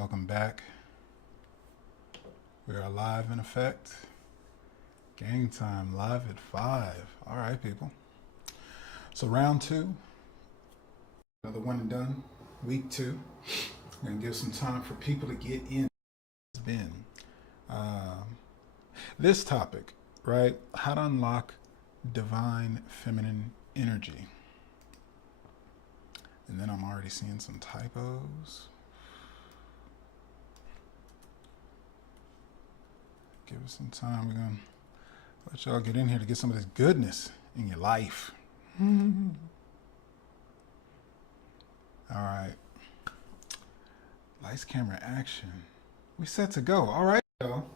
Welcome back. We are live in effect. Game time live at 5. All right, people. So round 2, another one and done. Week 2. I'm going to give some time for people to get in. It's been this topic, right? How to unlock divine feminine energy. And then I'm already seeing some typos. Give us some time. We're going to let y'all get in here to get some of this goodness in your life. All right. Lights, camera, action. We set to go. All right, y'all.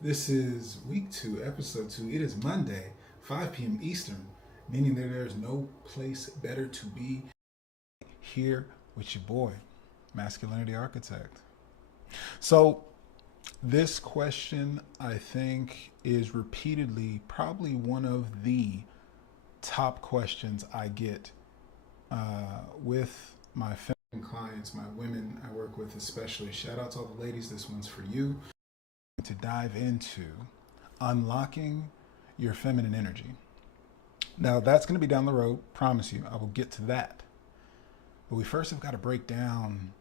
This is week 2, episode 2. It is Monday, 5 p.m. Eastern, meaning that there's no place better to be here with your boy, Masculinity Architect. So, this question, I think, is repeatedly probably one of the top questions I get with my feminine clients, my women I work with especially. Shout out to all the ladies, this one's for you. To dive into unlocking your feminine energy. Now, that's going to be down the road, promise you. I will get to that. But we first have got to break down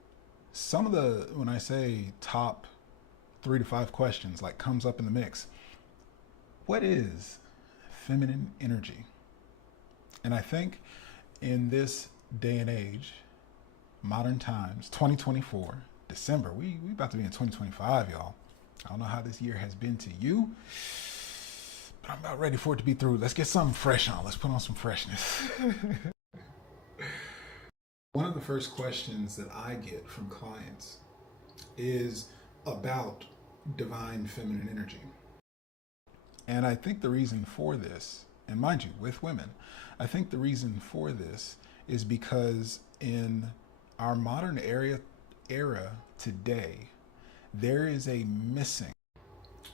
some of the, when I say top 3 to 5 questions, like comes up in the mix. What is feminine energy? And I think in this day and age, modern times, 2024, December, we about to be in 2025, y'all. I don't know how this year has been to you, but I'm about ready for it to be through. Let's get something fresh on. Let's put on some freshness. One of the first questions that I get from clients is about divine feminine energy. And I think the reason for this, and mind you, with women, I think the reason for this is because in our modern era today, there is a missing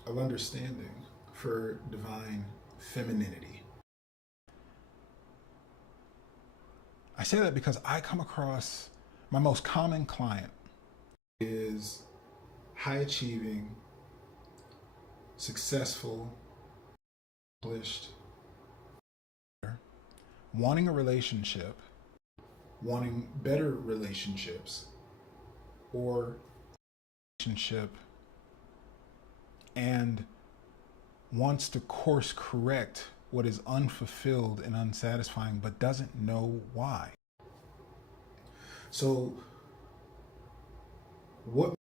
of understanding for divine femininity. I say that because I come across, my most common client is high achieving, successful, accomplished, wanting a relationship, wanting better relationships, or relationship, and wants to course correct what is unfulfilled and unsatisfying, but doesn't know why. So, what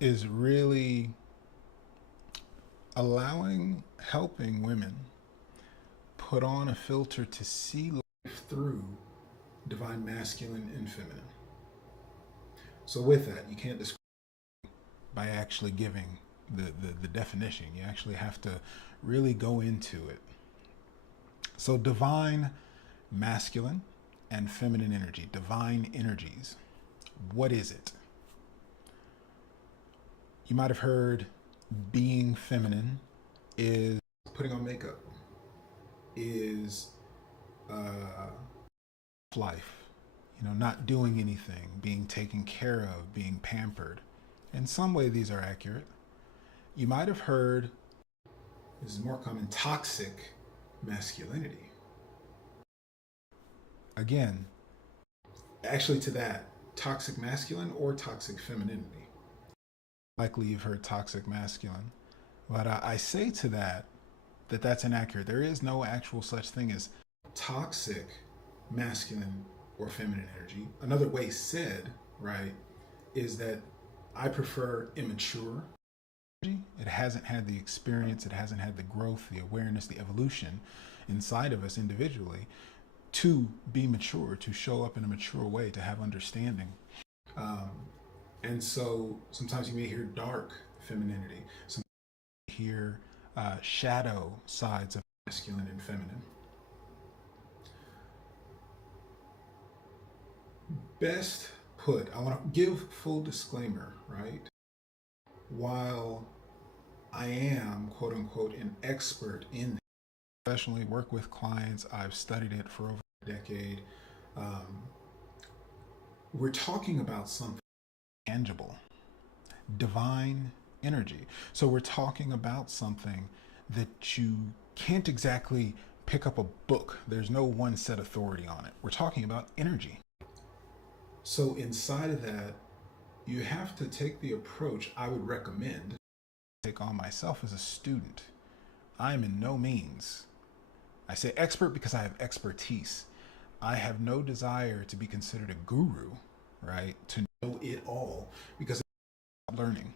is really helping women put on a filter to see life through divine masculine and feminine. So with that, you can't describe by actually giving the definition. You actually have to really go into it. So divine masculine and feminine energy, divine energies. What is it? You might have heard being feminine is putting on makeup, is life, not doing anything, being taken care of, being pampered. In some way, these are accurate. You might have heard, this is more common, toxic masculinity. Again, actually to that, toxic masculine or toxic femininity. Likely you've heard toxic masculine, but I say to that that's inaccurate. There is no actual such thing as toxic masculine or feminine energy. Another way said, right, is that I prefer immature energy. It hasn't had the experience, it hasn't had the growth, the awareness, the evolution inside of us individually to be mature, to show up in a mature way, to have understanding. And so sometimes you may hear dark femininity. Sometimes you hear shadow sides of masculine and feminine. Best put, I want to give full disclaimer, right? While I am, quote unquote, an expert in this, professionally work with clients, I've studied it for over a decade. We're talking about something tangible, divine energy. So we're talking about something that you can't exactly pick up a book. There's no one set authority on it. We're talking about energy. So inside of that, you have to take the approach I would recommend. Take on myself as a student. I am in no means, I say expert because I have expertise. I have no desire to be considered a guru, right? To know it all, because I'm learning.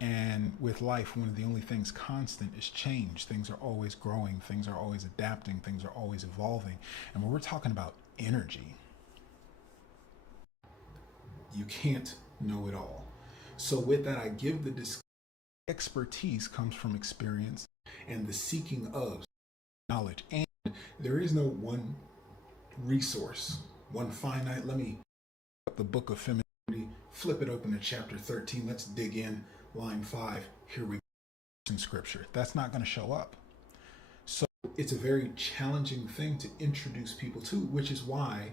And with life, one of the only things constant is change. Things are always growing, things are always adapting, things are always evolving. And when we're talking about energy, you can't know it all. So with that, I give the expertise comes from experience and the seeking of knowledge. And there is no one resource, one finite. Let me up the book of femininity, flip it open to chapter 13. Let's dig in. Line 5. Here we go. In scripture. That's not going to show up. So it's a very challenging thing to introduce people to, which is why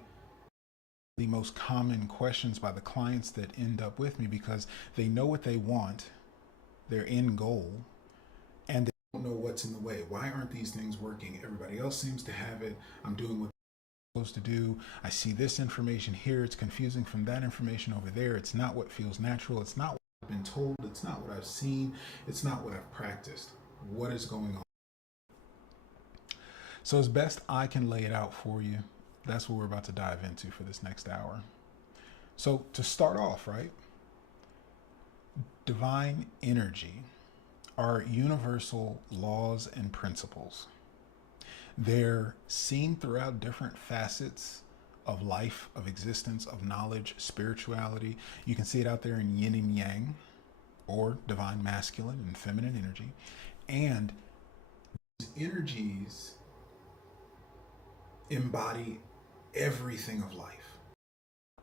the most common questions by the clients that end up with me, because they know what they want, their end goal, and they don't know what's in the way. Why aren't these things working? Everybody else seems to have it. I'm doing what I'm supposed to do. I see this information here. It's confusing from that information over there. It's not what feels natural. It's not what I've been told. It's not what I've seen. It's not what I've practiced. What is going on? So as best I can lay it out for you, that's what we're about to dive into for this next hour. So to start off, right? Divine energy are universal laws and principles. They're seen throughout different facets of life, of existence, of knowledge, spirituality. You can see it out there in yin and yang, or divine masculine and feminine energy. And these energies embody everything of life.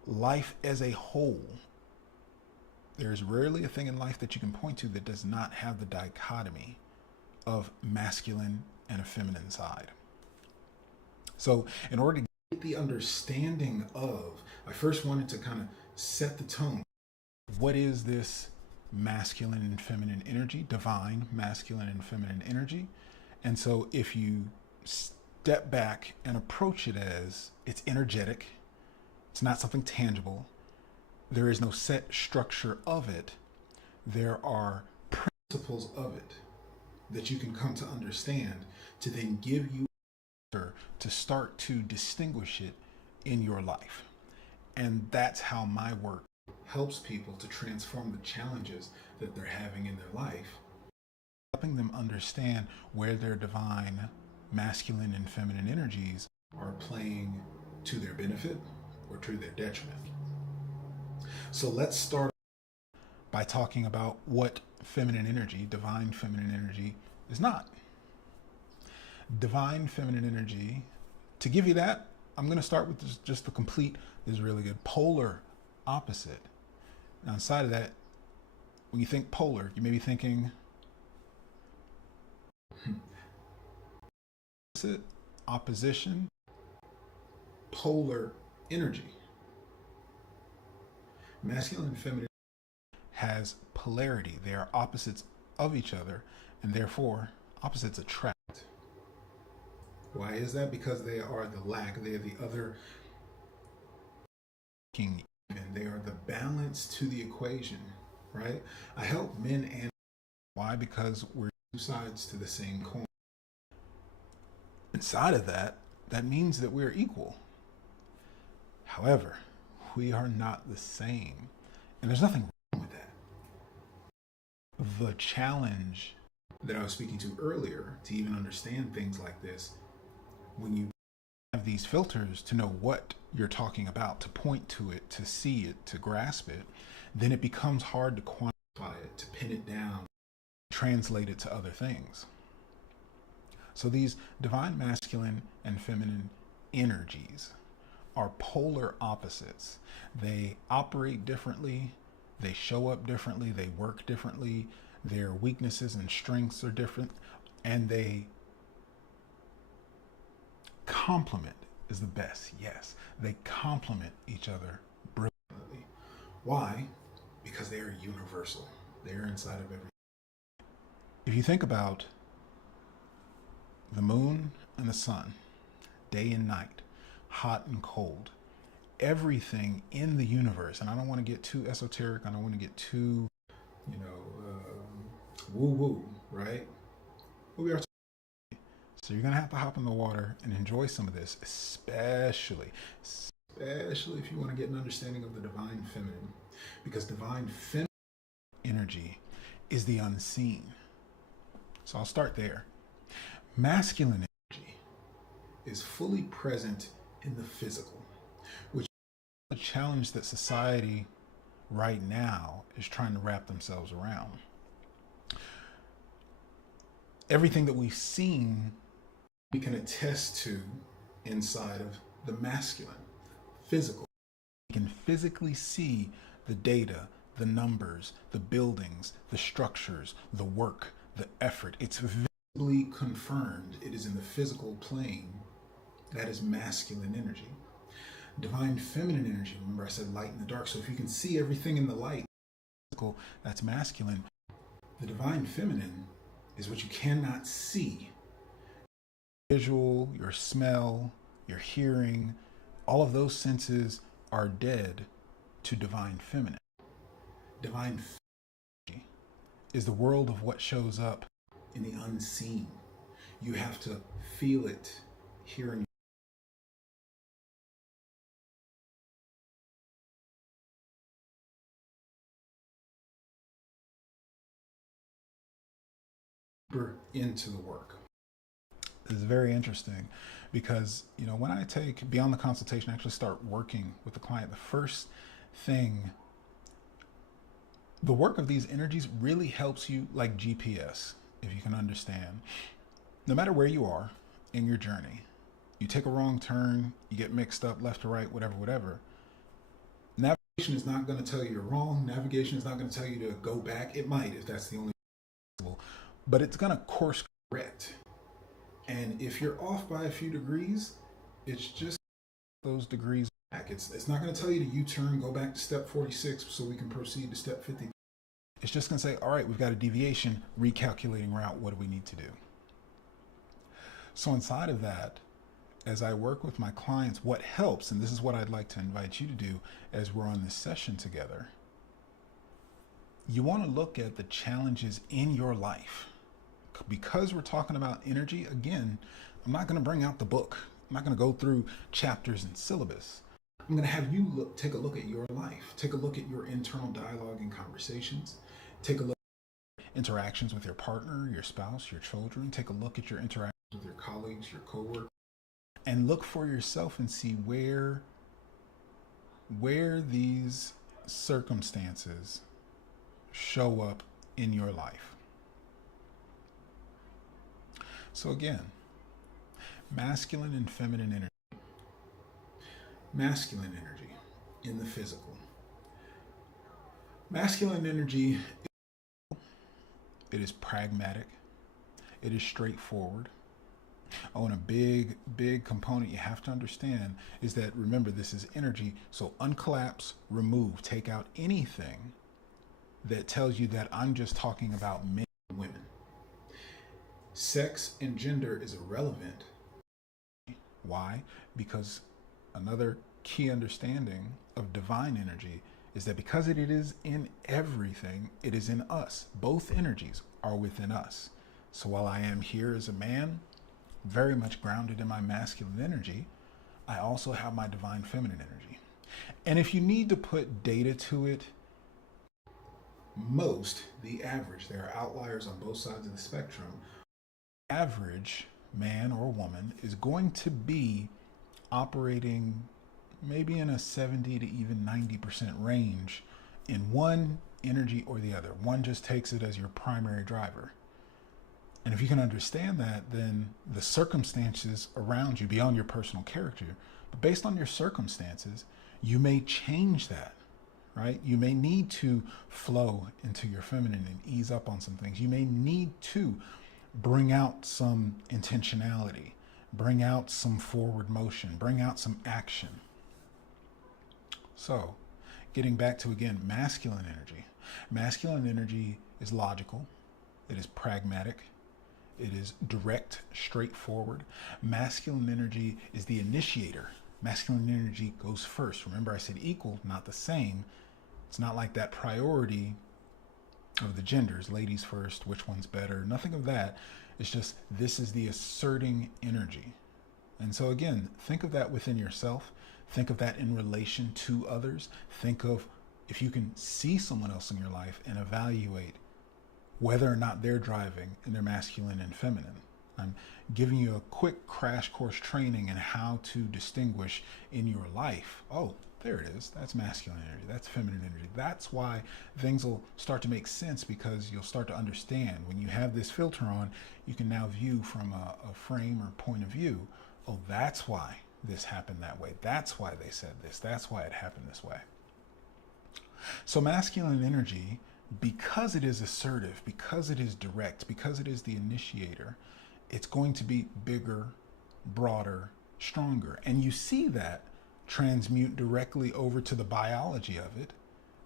Life as a whole. There's rarely a thing in life that you can point to that does not have the dichotomy of masculine and a feminine side. So in order to get the understanding of, I first wanted to kind of set the tone. What is this masculine and feminine energy? Divine masculine and feminine energy. And so if you step back and approach it as it's energetic, it's not something tangible, there is no set structure of it, there are principles of it that you can come to understand to then give you to start to distinguish it in your life. And that's how my work helps people to transform the challenges that they're having in their life, helping them understand where their divine masculine and feminine energies are playing to their benefit or to their detriment. So let's start by talking about what feminine energy, divine feminine energy, is not. Divine feminine energy, to give you that, I'm going to start with just the complete, this is really good, polar opposite. Now inside of that, when you think polar, you may be thinking opposition, polar energy. Masculine and feminine has polarity. They are opposites of each other, and therefore opposites attract. Why is that? Because they are the lack, they are the other king, and they are the balance to the equation, right? I help men and why? Because we're two sides to the same coin. Inside of that, that means that we're equal. However, we are not the same. And there's nothing wrong with that. The challenge that I was speaking to earlier, to even understand things like this, when you have these filters to know what you're talking about, to point to it, to see it, to grasp it, then it becomes hard to quantify it, to pin it down, translate it to other things. So these divine masculine and feminine energies are polar opposites. They operate differently, they show up differently, they work differently, their weaknesses and strengths are different, and they complement is the best. Yes, they complement each other brilliantly. Why? because they are universal. They are inside of everything. If you think about the moon and the sun, day and night, hot and cold, everything in the universe, and I don't want to get too esoteric, I don't want to get too, woo woo, right? But we are. So you're going to have to hop in the water and enjoy some of this, especially if you want to get an understanding of the divine feminine, because divine feminine energy is the unseen. So I'll start there. Masculine energy is fully present in the physical, which is a challenge that society right now is trying to wrap themselves around. Everything that we've seen, we can attest to inside of the masculine, physical. We can physically see the data, the numbers, the buildings, the structures, the work, the effort. It's visibly confirmed. It is in the physical plane. That is masculine energy. Divine feminine energy, remember I said light and the dark, so if you can see everything in the light, that's masculine. The divine feminine is what you cannot see. Visual, your smell, your hearing, all of those senses are dead to divine feminine. Divine feminine is the world of what shows up in the unseen. You have to feel it, hear it. Into the work. This is very interesting because, when I take beyond the consultation, I actually start working with the client. The first thing, the work of these energies really helps you like GPS, if you can understand. No matter where you are in your journey, you take a wrong turn, you get mixed up left to right, whatever. Navigation is not going to tell you you're wrong. Navigation is not going to tell you to go back. It might, if that's the only possible. But it's going to course correct. And if you're off by a few degrees, it's just those degrees back. It's not going to tell you to U-turn, go back to step 46 so we can proceed to step 50. It's just going to say, all right, we've got a deviation, recalculating route, what do we need to do? So inside of that, as I work with my clients, what helps, and this is what I'd like to invite you to do as we're on this session together, you want to look at the challenges in your life. Because we're talking about energy, again, I'm not going to bring out the book. I'm not going to go through chapters and syllabus. I'm going to have you take a look at your life. Take a look at your internal dialogue and conversations. Take a look at interactions with your partner, your spouse, your children. Take a look at your interactions with your colleagues, your coworkers. And look for yourself and see where these circumstances show up in your life. So again, masculine and feminine energy. Masculine energy in the physical. Masculine energy, it is pragmatic. It is straightforward. Oh, and a big component you have to understand is that, remember, this is energy. So uncollapse, remove, take out anything that tells you that I'm just talking about men and women. Sex and gender is irrelevant. Why? Because another key understanding of divine energy is that because it is in everything, it is in us. Both energies are within us. So while I am here as a man, very much grounded in my masculine energy, I also have my divine feminine energy. And if you need to put data to it, the average, there are outliers on both sides of the spectrum, average man or woman is going to be operating maybe in a 70 to even 90% range in one energy or the other. One just takes it as your primary driver. And if you can understand that, then the circumstances around you, beyond your personal character, but based on your circumstances, you may change that, right? You may need to flow into your feminine and ease up on some things. You may need to bring out some intentionality, bring out some forward motion, bring out some action. So getting back to, again, masculine energy. Masculine energy is logical, it is pragmatic, it is direct, straightforward. Masculine energy is the initiator. Masculine energy goes first. Remember, I said equal, not the same. It's not like that priority of the genders, ladies first, which one's better, nothing of that. It's just, this is the asserting energy. And so again, think of that within yourself. Think of that in relation to others. Think of if you can see someone else in your life and evaluate whether or not they're driving in their masculine and feminine. I'm giving you a quick crash course training in how to distinguish in your life. Oh, there it is. That's masculine energy. That's feminine energy. That's why things will start to make sense, because you'll start to understand. When you have this filter on, you can now view from a frame or point of view. Oh, that's why this happened that way. That's why they said this. That's why it happened this way. So masculine energy, because it is assertive, because it is direct, because it is the initiator, it's going to be bigger, broader, stronger. And you see that transmute directly over to the biology of it.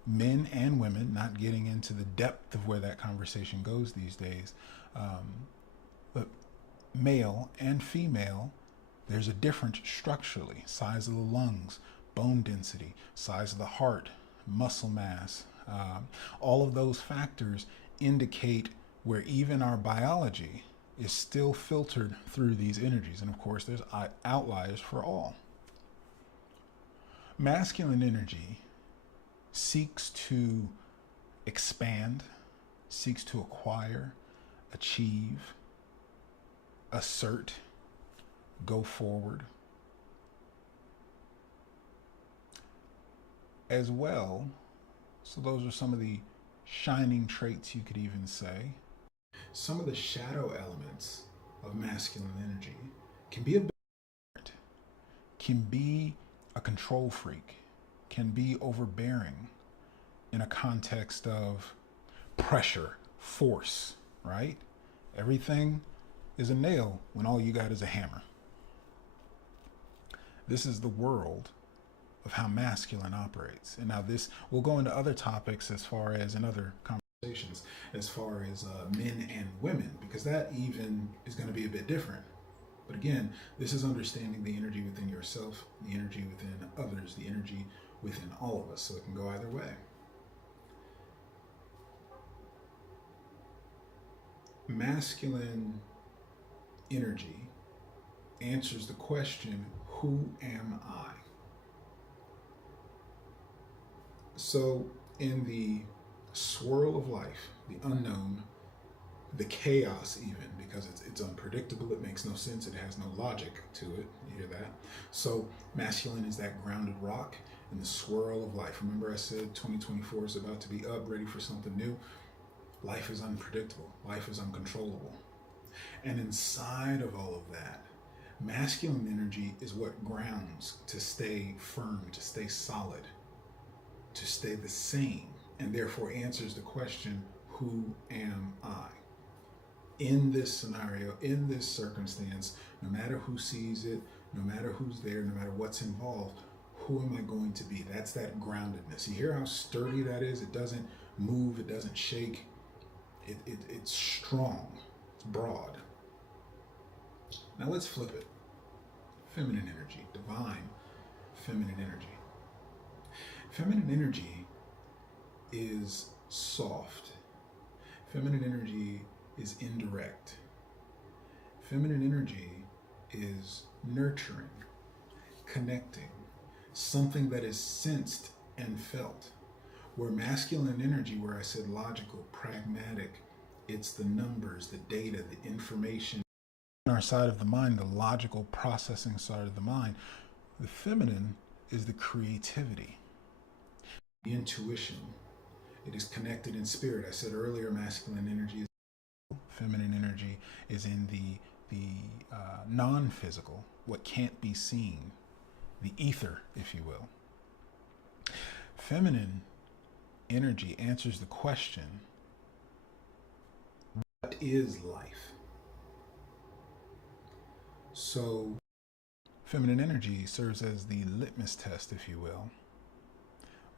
Men and women, not getting into the depth of where that conversation goes these days, but male and female, there's a difference structurally. Size of the lungs, bone density, size of the heart, muscle mass, all of those factors indicate where even our biology is still filtered through these energies. And of course, there's outliers for all. Masculine energy seeks to expand, seeks to acquire, achieve, assert, go forward. As well, so those are some of the shining traits, you could even say. Some of the shadow elements of masculine energy can be a bit, can be a control freak, can be overbearing in a context of pressure, force, right? Everything is a nail when all you got is a hammer. This is the world of how masculine operates. And now this, we'll go into other topics as far as in other conversations, as far as men and women, because that even is going to be a bit different. But again, this is understanding the energy within yourself, the energy within others, the energy within all of us. So it can go either way. Masculine energy answers the question, who am I? So in the swirl of life, the unknown, the chaos even, because it's unpredictable, it makes no sense, it has no logic to it, you hear that? So masculine is that grounded rock in the swirl of life. Remember I said 2024 is about to be up, ready for something new? Life is unpredictable, life is uncontrollable. And inside of all of that, masculine energy is what grounds to stay firm, to stay solid, to stay the same, and therefore answers the question, who am I? In this scenario, in this circumstance, no matter who sees it, no matter who's there, no matter what's involved, who am I going to be? That's that groundedness. You hear how sturdy that is? It doesn't move, it doesn't shake. It's strong, it's broad. Now let's flip it. Feminine energy, divine feminine energy. Feminine energy is soft. Feminine energy is indirect. Feminine energy is nurturing, connecting, something that is sensed and felt. Where masculine energy, where I said logical, pragmatic, it's the numbers, the data, the information. On our side of the mind, the logical processing side of the mind. The feminine is the creativity, the intuition. It is connected in spirit. I said earlier, masculine energy is feminine energy is in the non-physical, what can't be seen, the ether, if you will. Feminine energy answers the question, what is life? So feminine energy serves as the litmus test, if you will.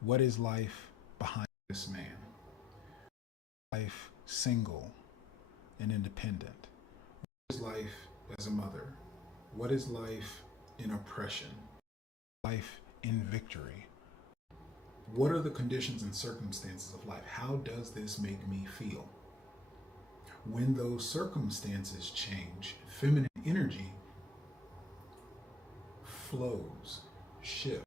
What is life behind this man? Life single and independent? What is life as a mother? What is life in oppression? Life in victory? What are the conditions and circumstances of life? How does this make me feel? When those circumstances change, feminine energy flows, shifts.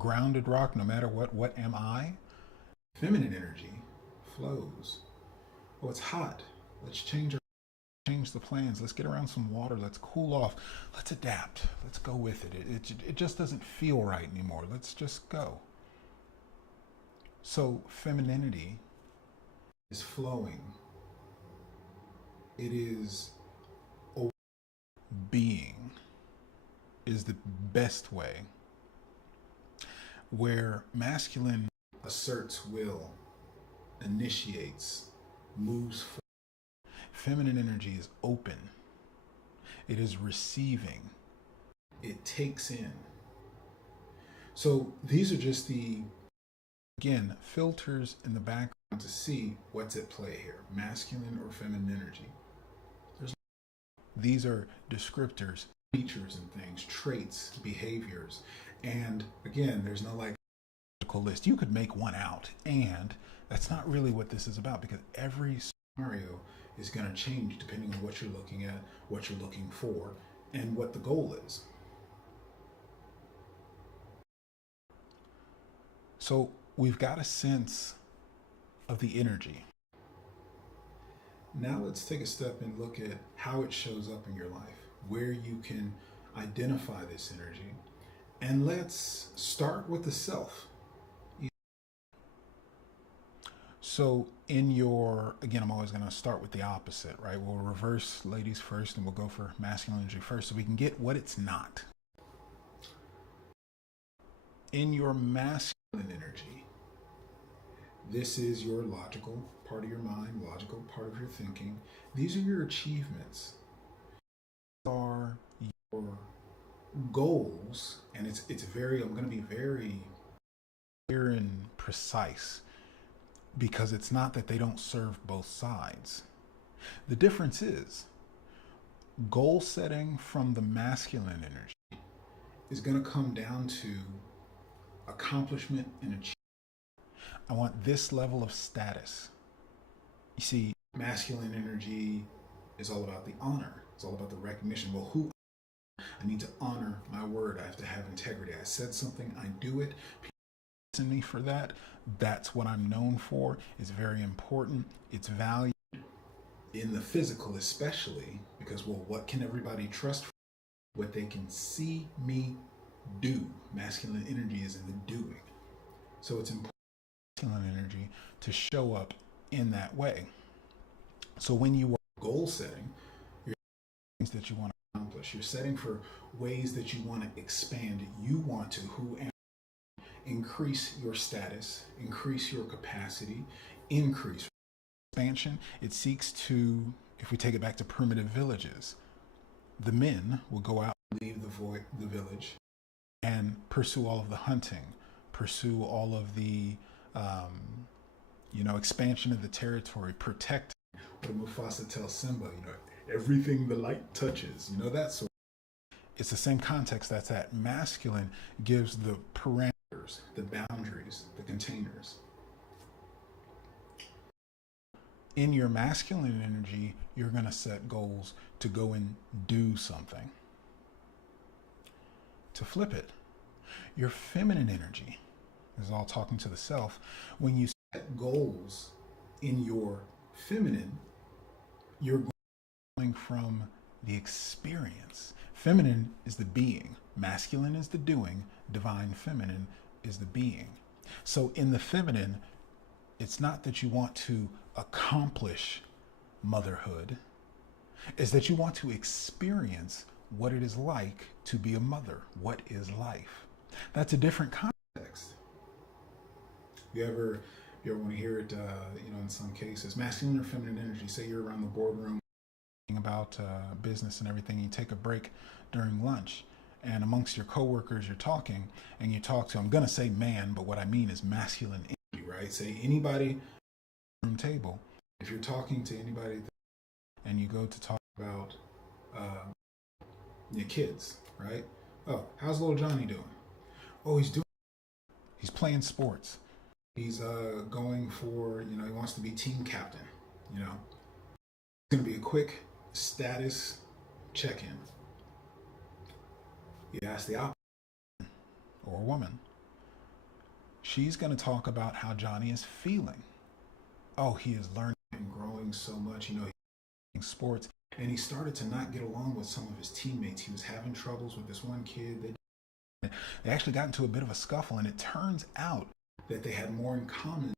Grounded rock, no matter what am I? Feminine energy flows. Oh, it's hot. Let's change the plans. Let's get around some water. Let's cool off. Let's adapt. Let's go with it. It just doesn't feel right anymore. Let's just go. So femininity is flowing. It is being is the best way. Where masculine asserts will, initiates, moves forward. Feminine energy is open. It is receiving. It takes in. So these are just again, filters in the background to see what's at play here, masculine or feminine energy. These are descriptors, features and things, traits, behaviors. And again, there's no list. You could make one out, and that's not really what this is about, because every scenario is going to change depending on what you're looking at, what you're looking for, and what the goal is. So we've got a sense of the energy. Now let's take a step and look at how it shows up in your life, where you can identify this energy. And let's start with the self. So again, I'm always going to start with the opposite, right? We'll reverse ladies first and we'll go for masculine energy first so we can get what it's not. In your masculine energy, this is your logical part of your mind, logical part of your thinking. These are your achievements. These are your goals, and I'm going to be very clear and precise, because it's not that they don't serve both sides. The difference is goal setting from the masculine energy is going to come down to accomplishment and achievement. I want this level of status. You see, masculine energy is all about the honor. It's all about the recognition. Well, who I need to honor my word. I have to have integrity. I said something, I do it. People listen to me for that. That's what I'm known for. It's very important. It's valued in the physical, especially because, well, what can everybody trust? What they can see me do. Masculine energy is in the doing. So it's important for masculine energy to show up in that way. So when you are goal setting, you're things that you want to accomplish. You're setting for ways that you want to expand. You want to increase your status, increase your capacity, increase expansion. It seeks to, if we take it back to primitive villages, the men will go out and leave the village and pursue all of the hunting, pursue all of the expansion of the territory, protect. What Mufasa tells Simba, everything the light touches, that sort of. It's the same context that's at. Masculine gives the parameters, the boundaries, the containers. In your masculine energy, you're going to set goals to go and do something. To flip it, your feminine energy is all talking to the self. When you set goals in your feminine, you're going from the experience. Feminine is the being, masculine is the doing, divine feminine is the being. So in the feminine, it's not that you want to accomplish motherhood, it's that you want to experience what it is like to be a mother. What is life? That's a different context. You ever want to hear it, in some cases, masculine or feminine energy, say you're around the boardroom about business and everything, you take a break during lunch and amongst your coworkers you're talking, and you talk to, I'm going to say man, but what I mean is masculine energy, right? Say anybody room table. If you're talking to anybody and you go to talk about your kids, right? Oh, how's little Johnny doing? Oh, he's playing sports. He's going for, he wants to be team captain, It's going to be a quick status check-in. You ask the opposite, or a woman. She's going to talk about how Johnny is feeling. Oh, he is learning and growing so much. He's playing sports. And he started to not get along with some of his teammates. He was having troubles with this one kid. They actually got into a bit of a scuffle, and it turns out that they had more in common than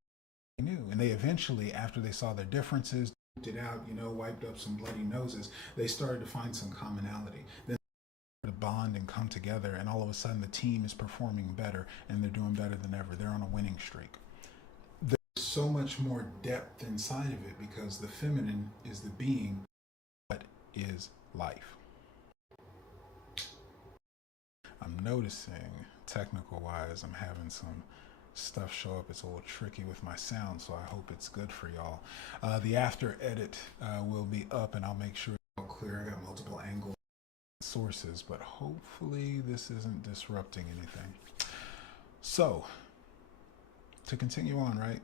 they knew. And they eventually, after they saw their differences, it out, wiped up some bloody noses, they started to find some commonality. Then they started to bond and come together, and all of a sudden the team is performing better, and they're doing better than ever. They're on a winning streak. There's so much more depth inside of it because the feminine is the being. What is life? I'm noticing, technical wise, I'm having some stuff show up. It's a little tricky with my sound, so I hope it's good for y'all. The after edit will be up, and I'll make sure it's all clear. I got multiple angle sources, but hopefully this isn't disrupting anything. So, to continue on, right?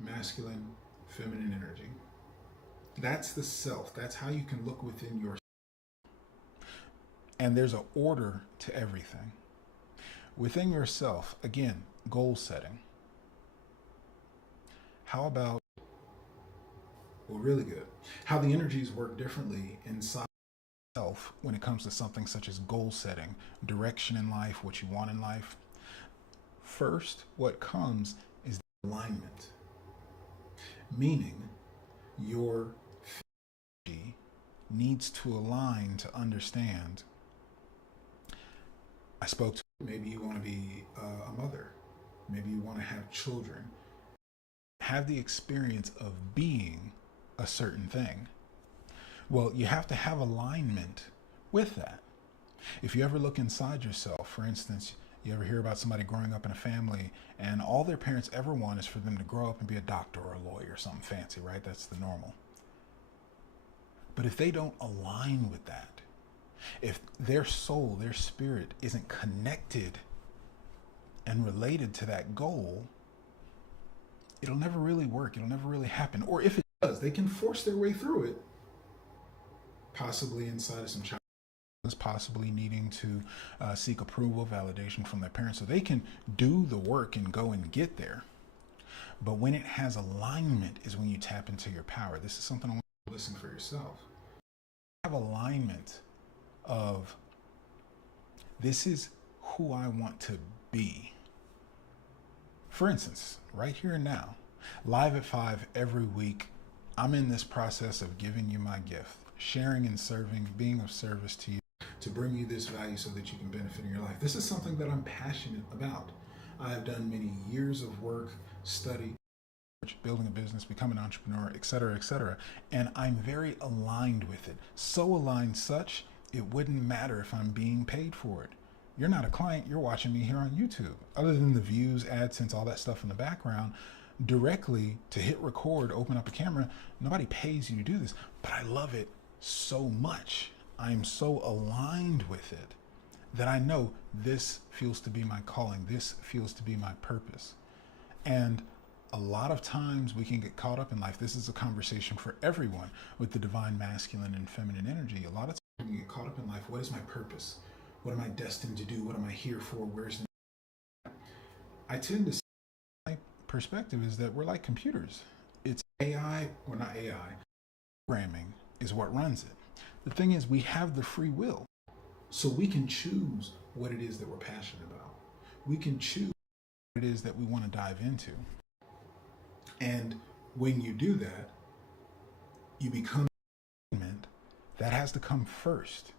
Masculine, feminine energy. That's the self. That's how you can look within yourself. And there's an order to everything. Within yourself, again, goal setting. How about, really good, how the energies work differently inside yourself when it comes to something such as goal setting, direction in life, what you want in life. First, what comes is alignment, meaning your energy needs to align to understand. I spoke to, maybe you want to be a mother, maybe you want to have children, have the experience of being a certain thing. Well, you have to have alignment with that. If you ever look inside yourself, for instance, you ever hear about somebody growing up in a family and all their parents ever want is for them to grow up and be a doctor or a lawyer or something fancy, right? That's the normal. But if they don't align with that, if their soul, their spirit isn't connected and related to that goal, it'll never really work. It'll never really happen. Or if it does, they can force their way through it, possibly inside of some child, possibly needing to seek approval, validation from their parents, so they can do the work and go and get there. But when it has alignment is when you tap into your power. This is something I want you to listen for yourself. Have alignment of, this is who I want to be. For instance, right here and now, live at 5 every week, I'm in this process of giving you my gift, sharing and serving, being of service to you, to bring you this value so that you can benefit in your life. This is something that I'm passionate about. I have done many years of work, study, building a business, becoming an entrepreneur, etc., and I'm very aligned with it. So aligned such, it wouldn't matter if I'm being paid for it. You're not a client, you're watching me here on YouTube. Other than the views, AdSense, all that stuff in the background, directly to hit record, open up a camera, nobody pays you to do this, but I love it so much. I'm so aligned with it that I know this feels to be my calling. This feels to be my purpose. And a lot of times we can get caught up in life. This is a conversation for everyone with the divine masculine and feminine energy. A lot of times we get caught up in life. What is my purpose? What am I destined to do? What am I here for? Where's the... I tend to say, my perspective is that we're like computers. It's AI, or not AI. Programming is what runs it. The thing is, we have the free will. So we can choose what it is that we're passionate about. We can choose what it is that we want to dive into. And when you do that, you become alignment. That has to come first.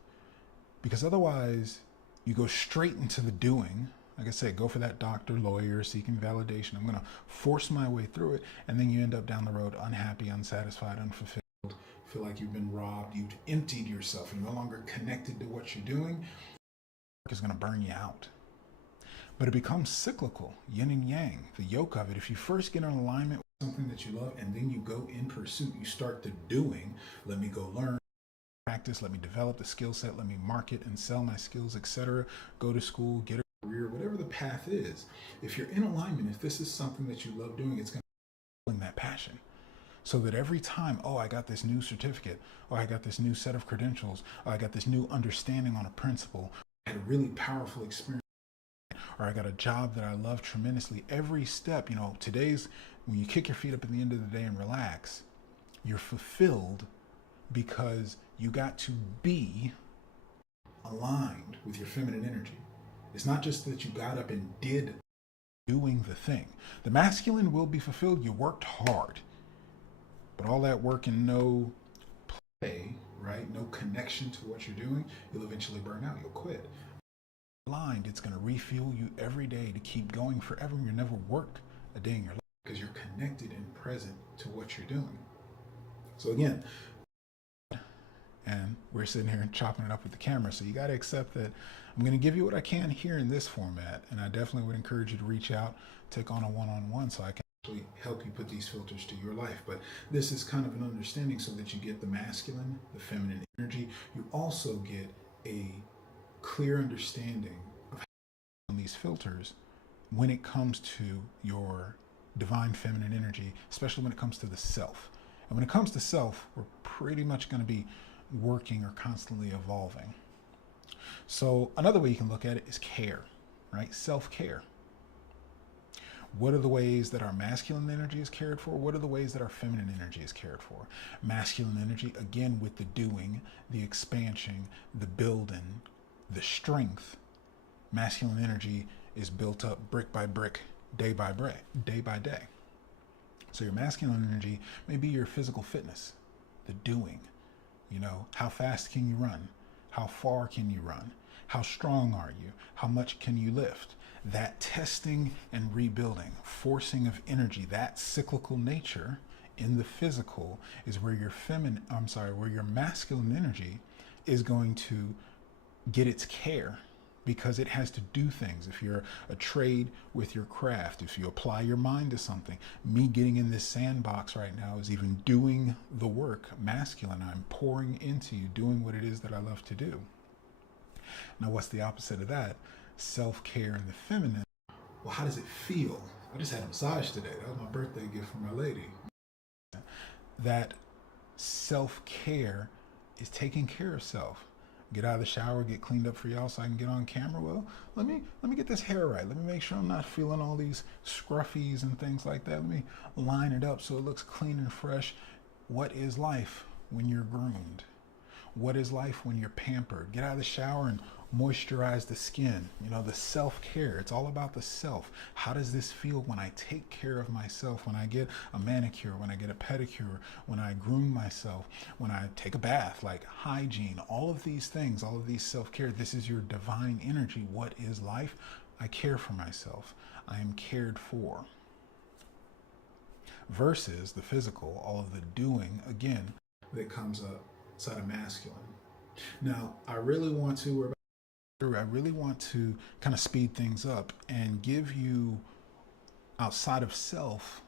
Because otherwise, you go straight into the doing. Like I said, go for that doctor, lawyer, seeking validation. I'm going to force my way through it. And then you end up down the road unhappy, unsatisfied, unfulfilled. Feel like you've been robbed. You've emptied yourself. You're no longer connected to what you're doing. is going to burn you out. But it becomes cyclical, yin and yang, the yoke of it. If you first get in alignment with something that you love and then you go in pursuit, you start the doing, let me go learn, practice, let me develop the skill set, let me market and sell my skills, etc. Go to school, get a career, whatever the path is. If you're in alignment, if this is something that you love doing, it's going to be that passion. So that every time, oh, I got this new certificate, or I got this new set of credentials, or I got this new understanding on a principle, I had a really powerful experience, or I got a job that I love tremendously. Every step, today's, when you kick your feet up at the end of the day and relax, you're fulfilled because you got to be aligned with your feminine energy. It's not just that you got up and did doing the thing. The masculine will be fulfilled. You worked hard. But all that work and no play, right? No connection to what you're doing, you'll eventually burn out. You'll quit. Aligned, it's going to refuel you every day to keep going forever. You'll never work a day in your life because you're connected and present to what you're doing. So again, and we're sitting here and chopping it up with the camera. So you got to accept that I'm going to give you what I can here in this format. And I definitely would encourage you to reach out, take on a one-on-one so I can actually help you put these filters to your life. But this is kind of an understanding so that you get the masculine, the feminine energy. You also get a clear understanding of how these filters when it comes to your divine feminine energy, especially when it comes to the self. And when it comes to self, we're pretty much going to be working or constantly evolving. So another way you can look at it is care, right? Self-care. What are the ways that our masculine energy is cared for? What are the ways that our feminine energy is cared for? Masculine energy, again, with the doing, the expansion, the building, the strength. Masculine energy is built up brick by brick, day by day. So your masculine energy may be your physical fitness, the doing. How fast can you run? How far can you run? How strong are you? How much can you lift? That testing and rebuilding, forcing of energy, that cyclical nature in the physical is where where your masculine energy is going to get its care, because it has to do things. If you're a trade with your craft, if you apply your mind to something, me getting in this sandbox right now is even doing the work, masculine. I'm pouring into you, doing what it is that I love to do. Now, what's the opposite of that? Self-care and the feminine. Well, how does it feel? I just had a massage today. That was my birthday gift from my lady. That self-care is taking care of self. Get out of the shower, get cleaned up for y'all so I can get on camera. Well, let me get this hair right. Let me make sure I'm not feeling all these scruffies and things like that. Let me line it up so it looks clean and fresh. What is life when you're groomed? What is life when you're pampered? Get out of the shower and moisturize the skin. The self-care. It's all about the self. How does this feel when I take care of myself? When I get a manicure, when I get a pedicure, when I groom myself, when I take a bath, like hygiene, all of these things, all of these self-care. This is your divine energy. What is life? I care for myself. I am cared for. Versus the physical, all of the doing, again, that comes up outside of masculine. Now, I really want to kind of speed things up and give you outside of self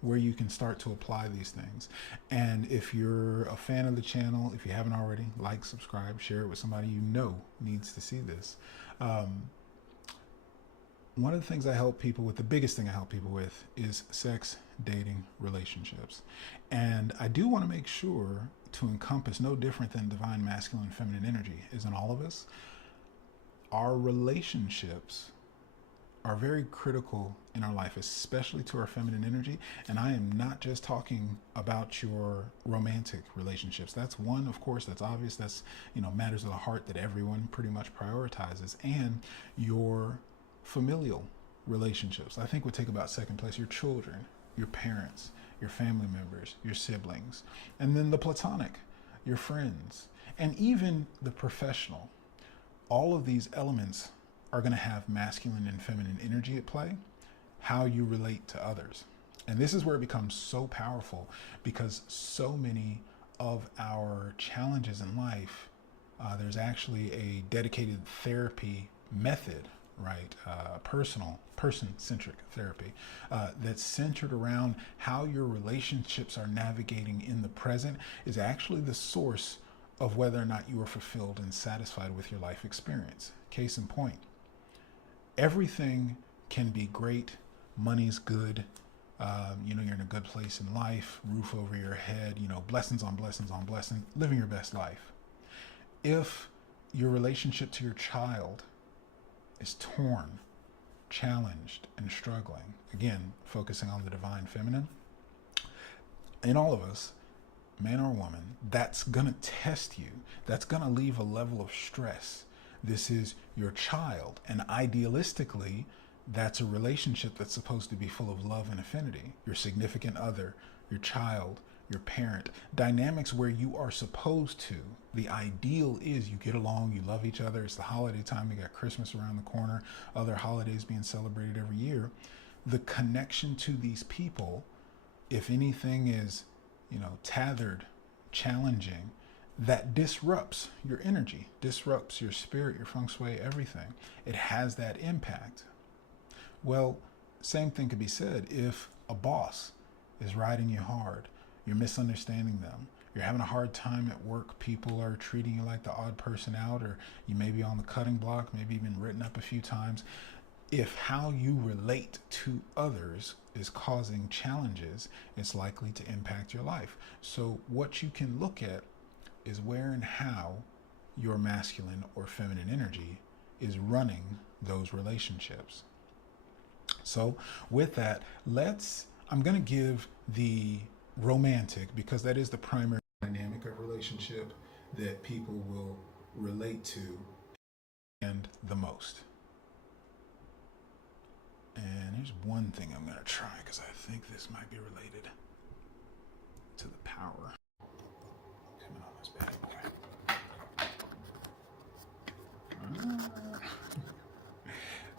where you can start to apply these things. And if you're a fan of the channel, if you haven't already, like, subscribe, share it with somebody you know needs to see this. One of the things I help people with, the biggest thing I help people with, is sex, dating, relationships. And I do want to make sure to encompass no different than divine masculine and feminine energy is in all of us. Our relationships are very critical in our life, especially to our feminine energy. And I am not just talking about your romantic relationships. That's one, of course, that's obvious. That's, matters of the heart that everyone pretty much prioritizes. And your familial relationships, I think, would take about second place. Your children, your parents, your family members, your siblings, and then the platonic, your friends, and even the professional. All of these elements are going to have masculine and feminine energy at play, how you relate to others. And this is where it becomes so powerful, because so many of our challenges in life There's actually a dedicated therapy method, right? Person-centric therapy that's centered around how your relationships are navigating in the present is actually the source of whether or not you are fulfilled and satisfied with your life experience. Case in point, everything can be great, money's good, you're in a good place in life, roof over your head, blessings on blessings on blessings, living your best life. If your relationship to your child is torn, challenged, and struggling, again, focusing on the divine feminine, in all of us, man or woman, that's going to test you. That's going to leave a level of stress. This is your child. And idealistically, that's a relationship that's supposed to be full of love and affinity. Your significant other, your child, your parent, dynamics where you are supposed to. The ideal is you get along, you love each other. It's the holiday time. You got Christmas around the corner, other holidays being celebrated every year. The connection to these people, if anything is, tethered, challenging, that disrupts your energy, disrupts your spirit, your feng shui, everything. It has that impact. Well, same thing could be said if a boss is riding you hard, you're misunderstanding them, you're having a hard time at work, people are treating you like the odd person out, or you may be on the cutting block, maybe even written up a few times. If how you relate to others is causing challenges, it's likely to impact your life. So what you can look at is where and how your masculine or feminine energy is running those relationships. So with that, I'm going to give the romantic, because that is the primary dynamic of relationship that people will relate to and the most. And here's one thing I'm going to try, because I think this might be related to the power coming on this bad boy.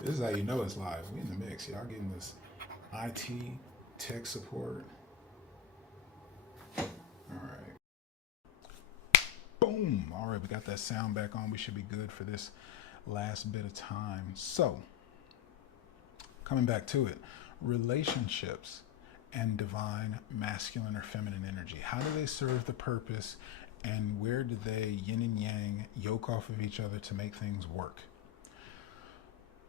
This is how you know it's live. We in the mix. Y'all getting this IT tech support. All right. Boom. All right, we got that sound back on. We should be good for this last bit of time. So, coming back to it, relationships and divine masculine or feminine energy. How do they serve the purpose, and where do they yin and yang yoke off of each other to make things work?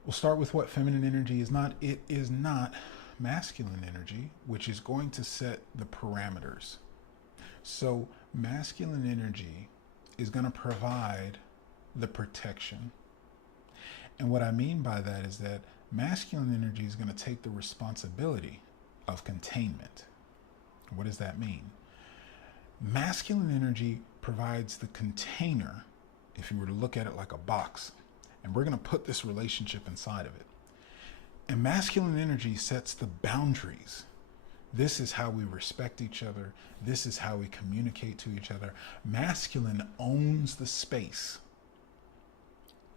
We'll start with what feminine energy is not. It is not masculine energy, which is going to set the parameters. So masculine energy is going to provide the protection. And what I mean by that is that masculine energy is going to take the responsibility of containment. What does that mean? Masculine energy provides the container, if you were to look at it like a box, and we're going to put this relationship inside of it. And masculine energy sets the boundaries. This is how we respect each other. This is how we communicate to each other. Masculine owns the space.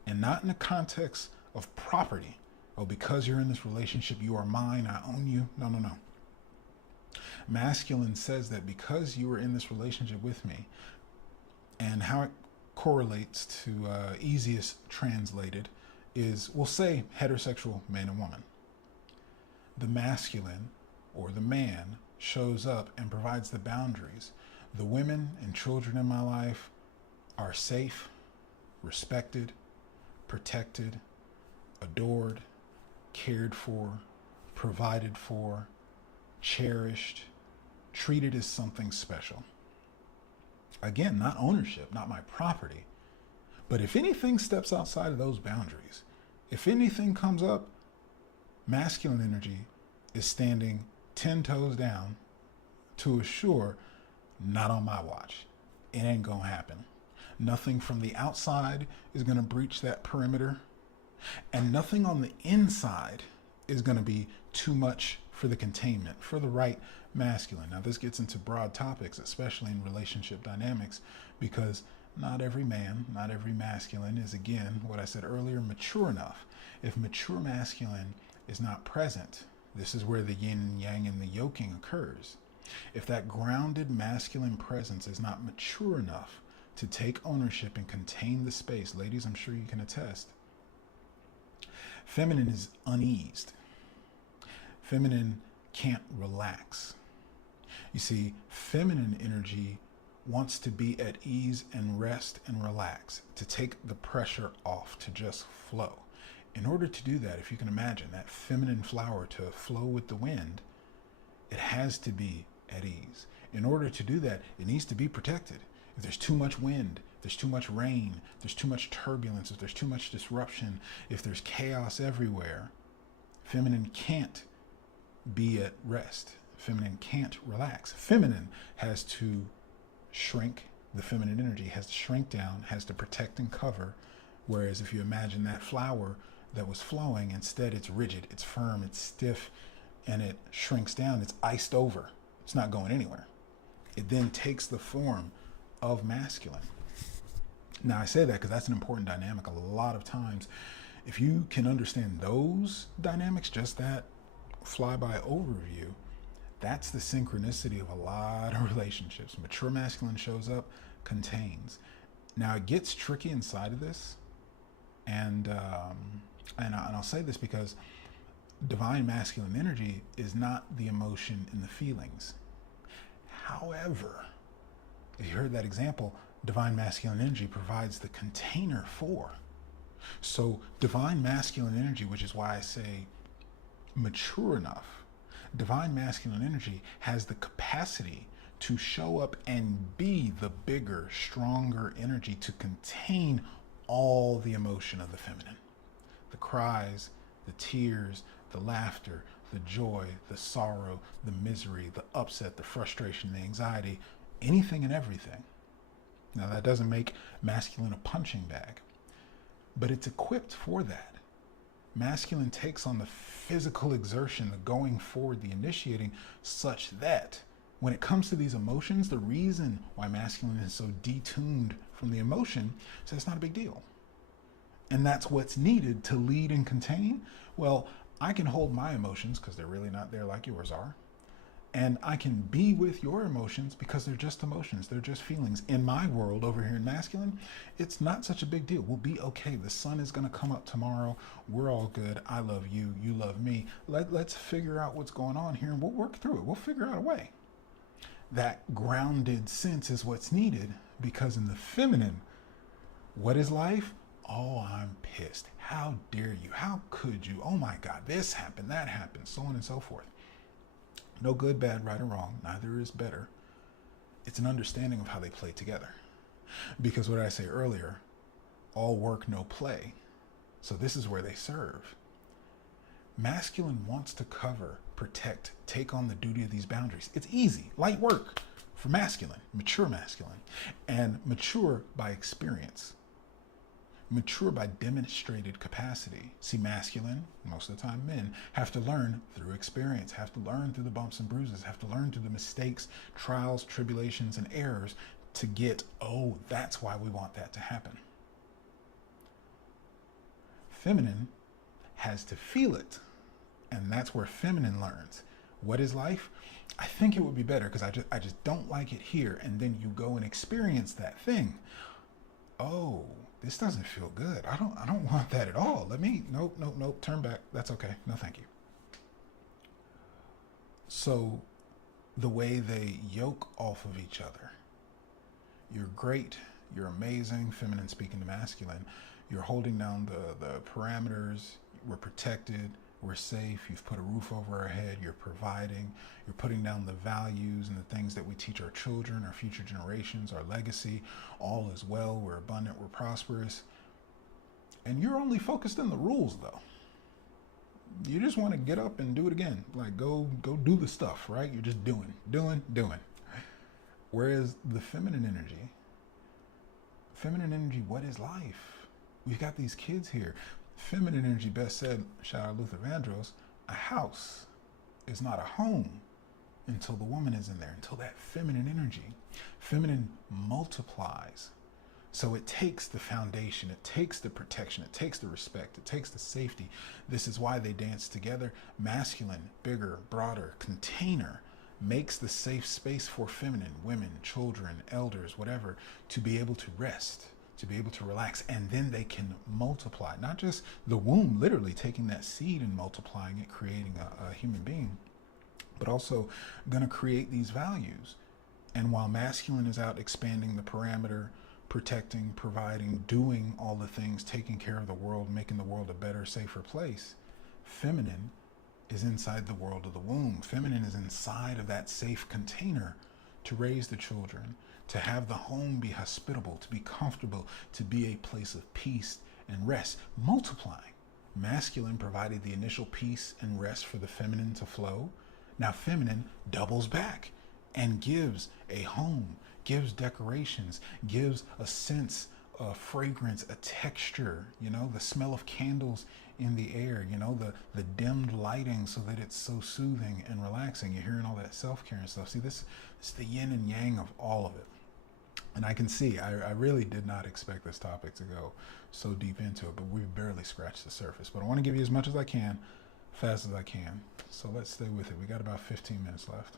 And not in the context of property. Oh, because you're in this relationship, you are mine, I own you. No, no, no. Masculine says that because you are in this relationship with me, and how it correlates to easiest translated is, we'll say heterosexual man and woman. The masculine or the man shows up and provides the boundaries. The women and children in my life are safe, respected, protected, adored, cared for, provided for, cherished, treated as something special. Again, not ownership, not my property. But if anything steps outside of those boundaries, if anything comes up, masculine energy is standing 10 toes down to assure, not on my watch. It ain't gonna happen. Nothing from the outside is gonna breach that perimeter, and nothing on the inside is gonna be too much for the containment, for the right masculine. Now this gets into broad topics, especially in relationship dynamics, because not every man, not every masculine is, again, what I said earlier, mature enough. If mature masculine is not present, this is where the yin and yang and the yoking occurs. If that grounded masculine presence is not mature enough to take ownership and contain the space. Ladies, I'm sure you can attest. Feminine is uneased. Feminine can't relax. You see, feminine energy wants to be at ease and rest and relax, to take the pressure off, to just flow. In order to do that, if you can imagine that feminine flower to flow with the wind, it has to be at ease. In order to do that, it needs to be protected. If there's too much wind, if there's too much rain, if there's too much turbulence, if there's too much disruption, if there's chaos everywhere, feminine can't be at rest. Feminine can't relax. Feminine has to shrink. The feminine energy has to shrink down, has to protect and cover. Whereas if you imagine that flower that was flowing, instead it's rigid, it's firm, it's stiff, and it shrinks down, it's iced over. It's not going anywhere. It then takes the form of masculine. Now I say that because that's an important dynamic. A lot of times, if you can understand those dynamics, just that flyby overview, that's the synchronicity of a lot of relationships. Mature masculine shows up, contains. Now it gets tricky inside of this, and I'll say this because divine masculine energy is not the emotion and the feelings. However, if you heard that example, divine masculine energy provides the container for. So divine masculine energy, which is why I say mature enough, divine masculine energy has the capacity to show up and be the bigger, stronger energy to contain all the emotion of the feminine. The cries, the tears, the laughter, the joy, the sorrow, the misery, the upset, the frustration, the anxiety, anything and everything. Now that doesn't make masculine a punching bag, but it's equipped for that. Masculine takes on the physical exertion, the going forward, the initiating, such that when it comes to these emotions, the reason why masculine is so detuned from the emotion is that it's not a big deal. And that's what's needed to lead and contain. Well, I can hold my emotions because they're really not there like yours are. And I can be with your emotions because they're just emotions. They're just feelings. In my world over here in masculine, it's not such a big deal. We'll be okay. The sun is going to come up tomorrow. We're all good. I love you. You love me. Let's figure out what's going on here and we'll work through it. We'll figure out a way. That grounded sense is what's needed because in the feminine, what is life? Oh, I'm pissed. How dare you? How could you? Oh my God, this happened, that happened, so on and so forth. No good, bad, right or wrong. Neither is better. It's an understanding of how they play together. Because what did I say earlier? All work, no play. So this is where they serve. Masculine wants to cover, protect, take on the duty of these boundaries. It's easy, light work for masculine, mature masculine, and mature by experience. Mature by demonstrated capacity. See, masculine, most of the time men, have to learn through experience, have to learn through the bumps and bruises, have to learn through the mistakes, trials, tribulations, and errors to get, oh, that's why we want that to happen. Feminine has to feel it, and that's where feminine learns. What is life? I think it would be better because I just don't like it here, and then you go and experience that thing. Oh, this doesn't feel good. I don't want that at all. Nope, turn back. That's okay. No, thank you. So the way they yoke off of each other. You're great. You're amazing. Feminine speaking to masculine. You're holding down the parameters. We're protected. We're safe. You've put a roof over our head. You're providing. You're putting down the values and the things that we teach our children, our future generations, our legacy. All is well. We're abundant. We're prosperous. And you're only focused on the rules, though. You just want to get up and do it again. Like, go do the stuff, right? You're just doing. Whereas the feminine energy, what is life? We've got these kids here. Feminine energy best said, shout out Luther Vandross, a house is not a home until the woman is in there, until that feminine energy. Feminine multiplies. So it takes the foundation, it takes the protection, it takes the respect, it takes the safety. This is why they dance together. Masculine, bigger, broader, container. makes the safe space for feminine, women, children, elders, whatever, to be able to rest, to be able to relax, and then they can multiply. Not just the womb, literally taking that seed and multiplying it, creating a human being, but also going to create these values. And while masculine is out expanding the parameter, protecting, providing, doing all the things, taking care of the world, making the world a better, safer place, feminine is inside the world of the womb. Feminine is inside of that safe container to raise the children, to have the home be hospitable, to be comfortable, to be a place of peace and rest, multiplying. Masculine provided the initial peace and rest for the feminine to flow. Now feminine doubles back and gives a home, gives decorations, gives a sense of fragrance, a texture, the smell of candles in the air, the dimmed lighting so that it's so soothing and relaxing. You're hearing all that self-care and stuff. See, this is the yin and yang of all of it. And I can see, I really did not expect this topic to go so deep into it, but we've barely scratched the surface. But I want to give you as much as I can, fast as I can. So let's stay with it. We got about 15 minutes left.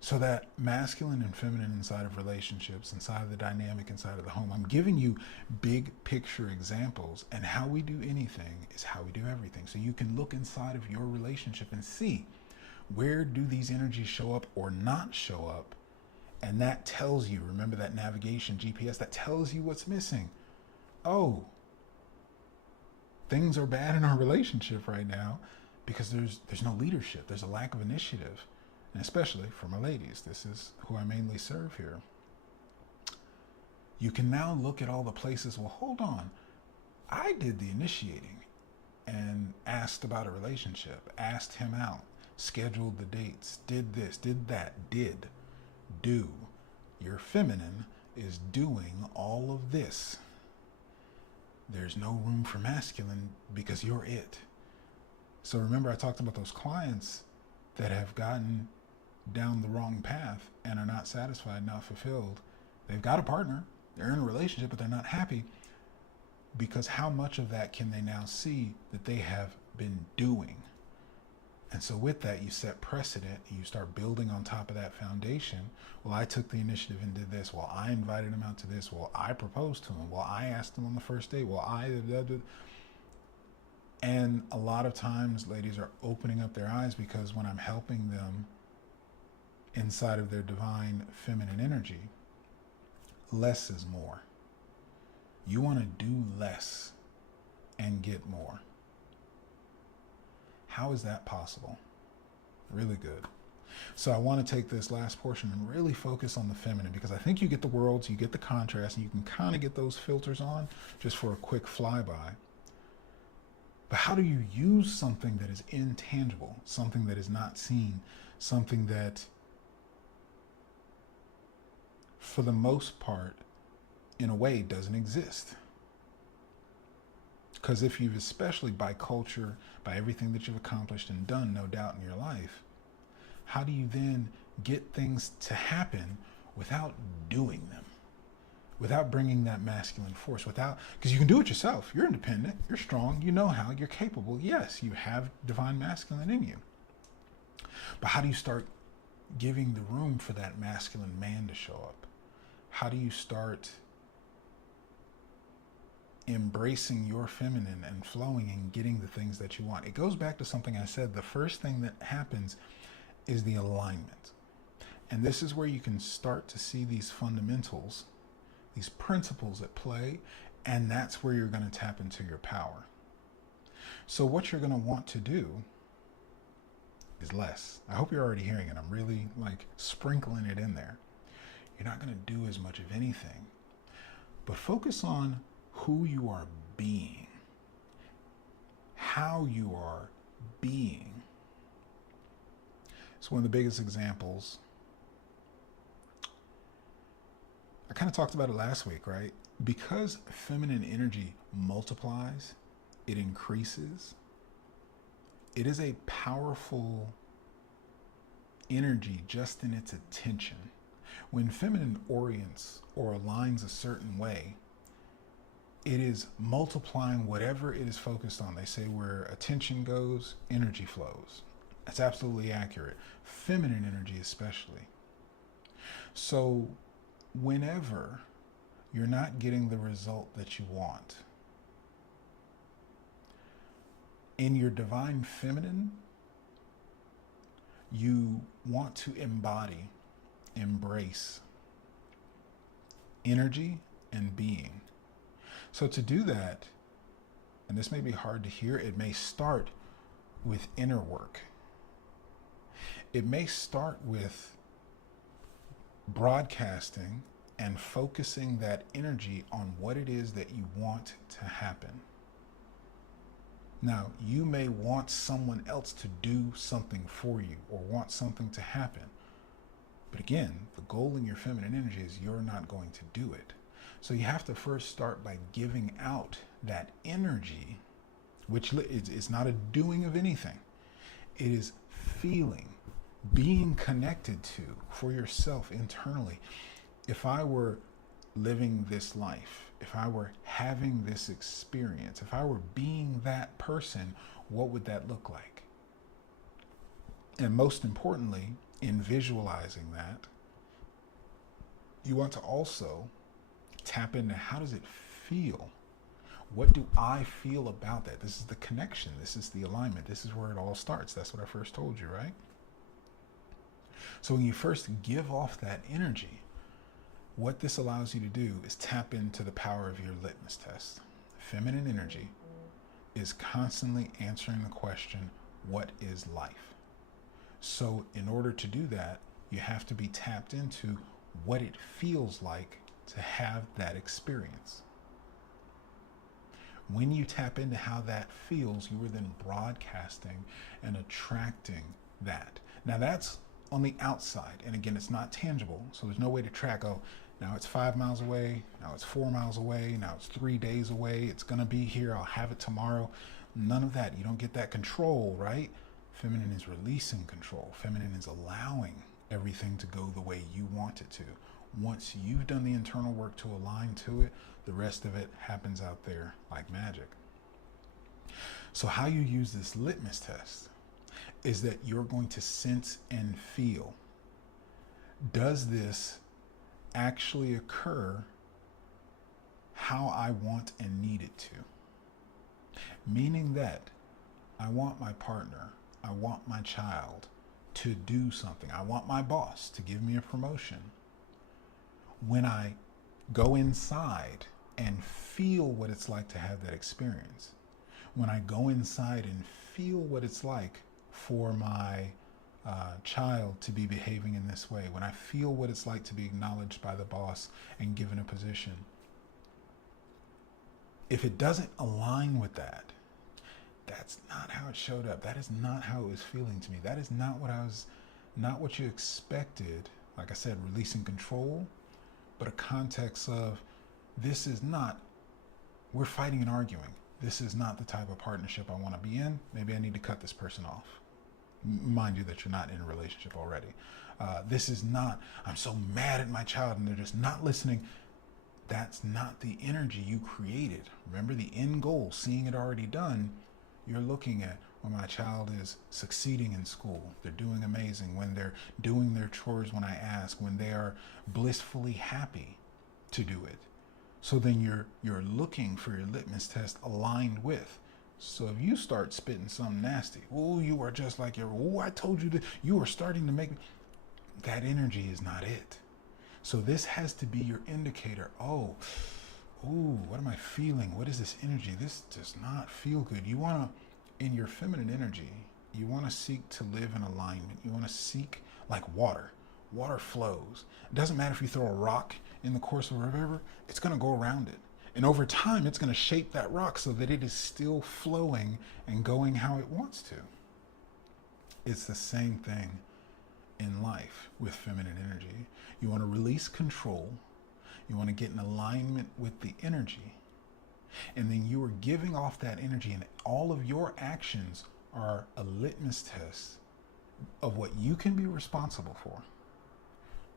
So that masculine and feminine inside of relationships, inside of the dynamic, inside of the home, I'm giving you big picture examples, and how we do anything is how we do everything. So you can look inside of your relationship and see, where do these energies show up or not show up? And that tells you, remember that navigation GPS, that tells you what's missing. Oh, things are bad in our relationship right now because there's no leadership. There's a lack of initiative. And especially for my ladies, this is who I mainly serve here. You can now look at all the places, well, hold on. I did the initiating and asked about a relationship, asked him out, scheduled the dates, did this, did that, do. Your feminine is doing all of this. There's no room for masculine because you're it. So remember, I talked about those clients that have gotten down the wrong path and are not satisfied, not fulfilled. They've got a partner, they're in a relationship, but they're not happy, because how much of that can they now see that they have been doing? And so with that, you set precedent, and you start building on top of that foundation. Well, I took the initiative and did this. Well, I invited him out to this. Well, I proposed to him. Well, I asked him on the first date. Well, and a lot of times ladies are opening up their eyes, because when I'm helping them inside of their divine feminine energy, less is more. You want to do less and get more. How is that possible? Really good. So I want to take this last portion and really focus on the feminine, because I think you get the worlds, you get the contrast, and you can kind of get those filters on just for a quick flyby. But how do you use something that is intangible, something that is not seen, something that, for the most part, in a way, doesn't exist? Because if you've, especially by culture, by everything that you've accomplished and done, no doubt, in your life, how do you then get things to happen without doing them? Without bringing that masculine force, because you can do it yourself. You're independent, you're strong, you know how, you're capable. Yes, you have divine masculine in you. But how do you start giving the room for that masculine man to show up? How do you start embracing your feminine and flowing and getting the things that you want? It goes back to something I said. The first thing that happens is the alignment. And this is where you can start to see these fundamentals, these principles at play, and that's where you're going to tap into your power. So what you're going to want to do is less. I hope you're already hearing it. I'm really sprinkling it in there. You're not going to do as much of anything, but focus on who you are being, how you are being. It's one of the biggest examples. I kind of talked about it last week, right? Because feminine energy multiplies, it increases. It is a powerful energy just in its attention. When feminine orients or aligns a certain way, it is multiplying whatever it is focused on. They say where attention goes, energy flows. That's absolutely accurate. Feminine energy, especially. So, whenever you're not getting the result that you want, in your divine feminine, you want to embody, embrace energy and being. So, to do that, and this may be hard to hear, it may start with inner work. It may start with broadcasting and focusing that energy on what it is that you want to happen. Now, you may want someone else to do something for you or want something to happen. But again, the goal in your feminine energy is you're not going to do it. So you have to first start by giving out that energy, which is not a doing of anything. It is feeling, being connected to for yourself internally. If I were living this life, if I were having this experience, if I were being that person, what would that look like? And most importantly, in visualizing that, you want to also tap into how does it feel? What do I feel about that? This is the connection. This is the alignment. This is where it all starts. That's what I first told you, right? So when you first give off that energy, what this allows you to do is tap into the power of your litmus test. Feminine energy is constantly answering the question, what is life? So in order to do that, you have to be tapped into what it feels like to have that experience. When you tap into how that feels, you are then broadcasting and attracting that. Now that's on the outside. And again, it's not tangible. So there's no way to track, oh, now it's 5 miles away. Now it's 4 miles away. Now it's 3 days away. It's going to be here. I'll have it tomorrow. None of that. You don't get that control, right? Feminine is releasing control. Feminine is allowing everything to go the way you want it to. Once you've done the internal work to align to it, the rest of it happens out there like magic. So how you use this litmus test is that you're going to sense and feel, does this actually occur how I want and need it to? Meaning that I want my partner, I want my child to do something. I want my boss to give me a promotion. When I go inside and feel what it's like to have that experience, when I go inside and feel what it's like for my child to be behaving in this way, when I feel what it's like to be acknowledged by the boss and given a position, if it doesn't align with that, that's not how it showed up. That is not how it was feeling to me. That is not what you expected. Like I said, releasing control, but a context of this is not, we're fighting and arguing. This is not the type of partnership I want to be in. Maybe I need to cut this person off. Mind you that you're not in a relationship already. This is not, I'm so mad at my child and they're just not listening. That's not the energy you created. Remember the end goal, seeing it already done. You're looking at when my child is succeeding in school, they're doing amazing, when they're doing their chores when I ask, when they are blissfully happy to do it. So then you're looking for your litmus test aligned with. So if you start spitting something nasty, oh, you are just like your, oh, I told you that, you are starting to make, that energy is not it. So this has to be your indicator. Oh, ooh, what am I feeling? What is this energy? This does not feel good. You want to, in your feminine energy, you want to seek to live in alignment. You want to seek like water. Water flows. It doesn't matter if you throw a rock in the course of a river, it's going to go around it. And over time, it's going to shape that rock so that it is still flowing and going how it wants to. It's the same thing in life with feminine energy. You want to release control. You want to get in alignment with the energy. And then you are giving off that energy, and all of your actions are a litmus test of what you can be responsible for.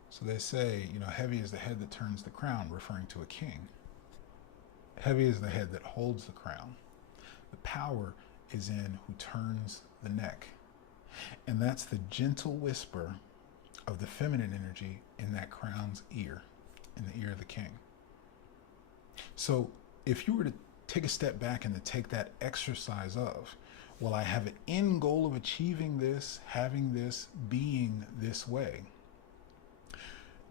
So they say, heavy is the head that turns the crown, referring to a king. Heavy is the head that holds the crown. The power is in who turns the neck. And that's the gentle whisper of the feminine energy in that crown's ear, in the ear of the king. So if you were to take a step back and to take that exercise of, well, I have an end goal of achieving this, having this, being this way.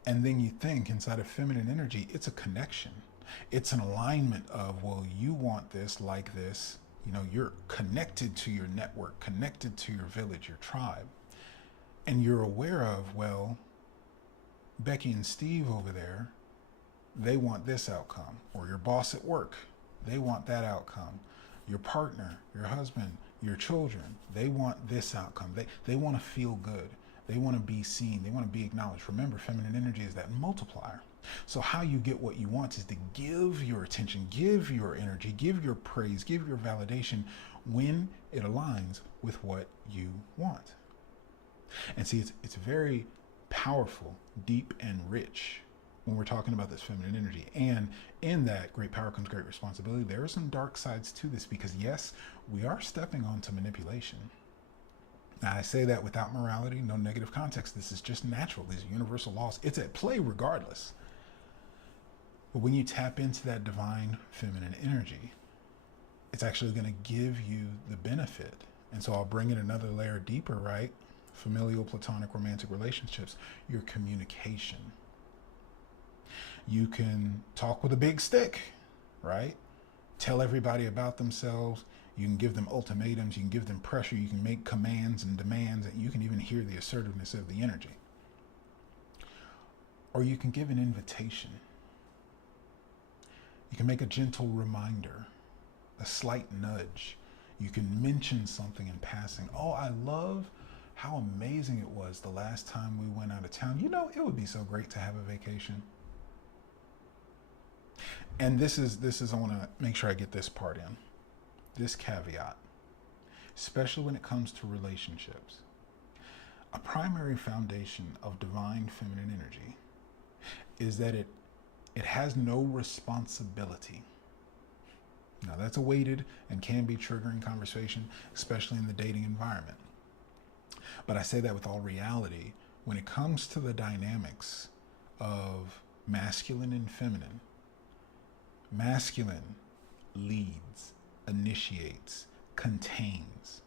And then you think inside of feminine energy, it's a connection. It's an alignment of, well, you want this like this. You know, you're connected to your network, connected to your village, your tribe. And you're aware of, well, Becky and Steve over there, they want this outcome. Or your boss at work, they want that outcome. Your partner, your husband, your children, they want this outcome. They want to feel good. They want to be seen. They want to be acknowledged. Remember, feminine energy is that multiplier. So how you get what you want is to give your attention, give your energy, give your praise, give your validation when it aligns with what you want. And see, it's very powerful, deep, and rich when we're talking about this feminine energy. And in that great power comes great responsibility. There are some dark sides to this because, yes, we are stepping onto manipulation. Now, I say that without morality, no negative context. This is just natural. These universal laws. It's at play regardless. But when you tap into that divine feminine energy, it's actually going to give you the benefit. And so I'll bring it another layer deeper, right? Familial, platonic, romantic relationships, your communication. You can talk with a big stick, right? Tell everybody about themselves. You can give them ultimatums. You can give them pressure. You can make commands and demands. And you can even hear the assertiveness of the energy. Or you can give an invitation. You can make a gentle reminder, a slight nudge. You can mention something in passing. Oh, I love how amazing it was the last time we went out of town. You know, it would be so great to have a vacation. And this is I want to make sure I get this part in. This caveat, especially when it comes to relationships. A primary foundation of divine feminine energy is that it has no responsibility. Now, that's a weighted and can be triggering conversation, especially in the dating environment. But I say that with all reality, when it comes to the dynamics of masculine and feminine, masculine leads, initiates, contains.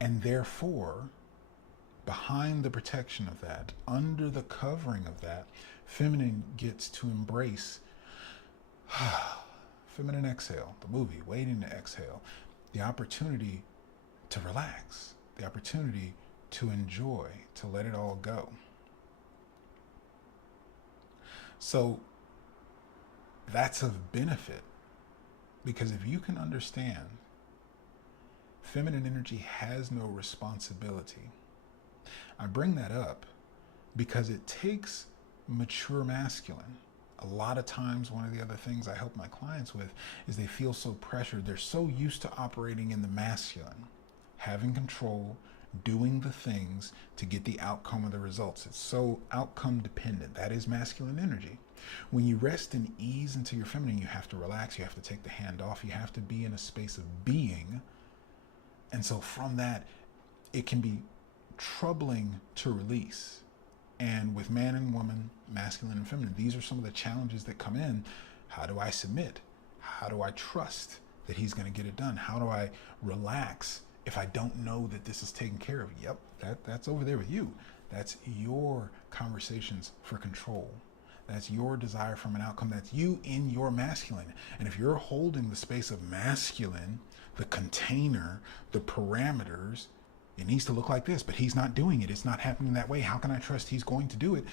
And therefore, behind the protection of that, under the covering of that, feminine gets to embrace feminine exhale, the movie, waiting to exhale, the opportunity to relax, the opportunity to enjoy, to let it all go. So that's of benefit, because if you can understand feminine energy has no responsibility. I bring that up because it takes mature masculine. A lot of times, one of the other things I help my clients with is they feel so pressured. They're so used to operating in the masculine, having control, doing the things to get the outcome of the results. It's so outcome dependent. That is masculine energy. When you rest and ease into your feminine, you have to relax. You have to take the hand off. You have to be in a space of being. And so from that, it can be troubling to release. And with man and woman, masculine and feminine, these are some of the challenges that come in. How do I submit? How do I trust that he's going to get it done? How do I relax if I don't know that this is taken care of? Yep, that's over there with you. That's your conversations for control. That's your desire from an outcome. That's you in your masculine. And if you're holding the space of masculine, the container, the parameters, it needs to look like this, but he's not doing it. It's not happening that way. How can I trust he's going to do it?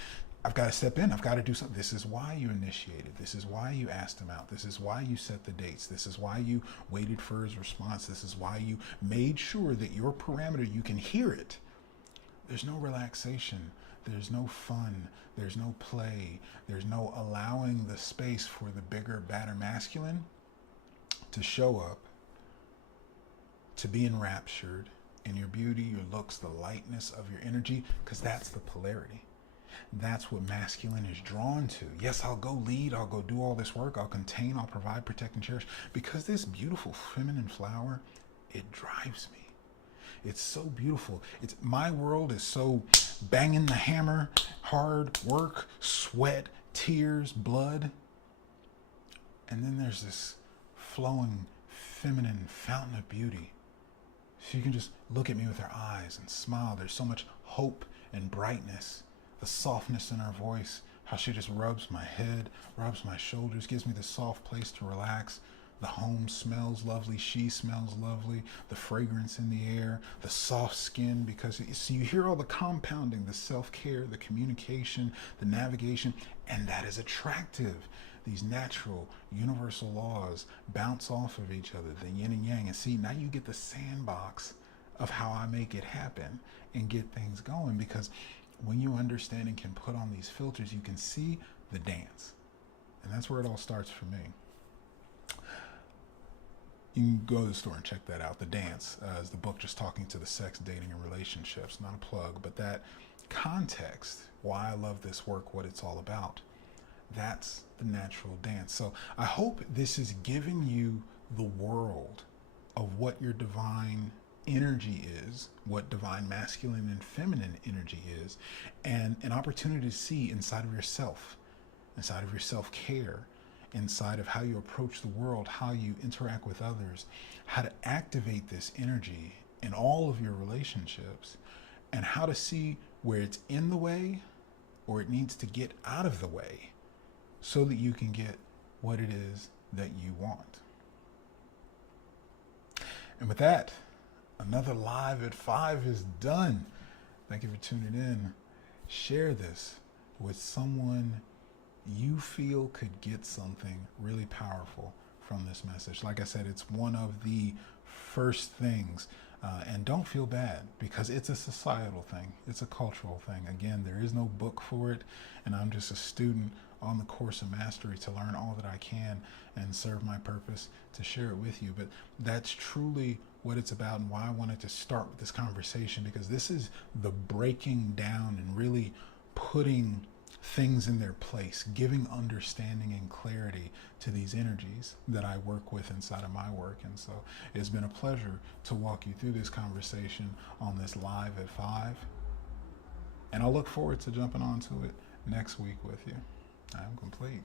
I've got to step in. I've got to do something. This is why you initiated. This is why you asked him out. This is why you set the dates. This is why you waited for his response. This is why you made sure that your parameter, you can hear it. There's no relaxation. There's no fun. There's no play. There's no allowing the space for the bigger, badder masculine to show up, to be enraptured in your beauty, your looks, the lightness of your energy, because that's the polarity. That's what masculine is drawn to. Yes, I'll go lead, I'll go do all this work, I'll contain, I'll provide, protect, and cherish, because this beautiful feminine flower, it drives me. It's so beautiful. It's my world is so banging the hammer, hard work, sweat, tears, blood. And then there's this flowing, feminine fountain of beauty. She can just look at me with her eyes and smile. There's so much hope and brightness. The softness in her voice, how she just rubs my head, rubs my shoulders, gives me the soft place to relax. The home smells lovely. She smells lovely. The fragrance in the air, the soft skin, because so you hear all the compounding, the self-care, the communication, the navigation, and that is attractive. These natural, universal laws bounce off of each other, the yin and yang. And see, now you get the sandbox of how I make it happen and get things going, because when you understand and can put on these filters, you can see the dance. And that's where it all starts for me. You can go to the store and check that out. The Dance is the book just talking to the sex, dating, and relationships. Not a plug, but that context, why I love this work, what it's all about. That's the natural dance. So I hope this is giving you the world of what your divine energy is, what divine masculine and feminine energy is, and an opportunity to see inside of yourself, inside of your self-care, inside of how you approach the world, how you interact with others, how to activate this energy in all of your relationships, and how to see where it's in the way or it needs to get out of the way so that you can get what it is that you want. And with that, another Live at 5 is done. Thank you for tuning in. Share this with someone you feel could get something really powerful from this message. Like I said, it's one of the first things. And don't feel bad, because it's a societal thing. It's a cultural thing. Again, there is no book for it. And I'm just a student on the course of mastery to learn all that I can and serve my purpose to share it with you. But that's truly what it's about, and why I wanted to start with this conversation, because this is the breaking down and really putting things in their place, giving understanding and clarity to these energies that I work with inside of my work. And so it's been a pleasure to walk you through this conversation on this Live at 5. And I'll look forward to jumping onto it next week with you. I'm complete.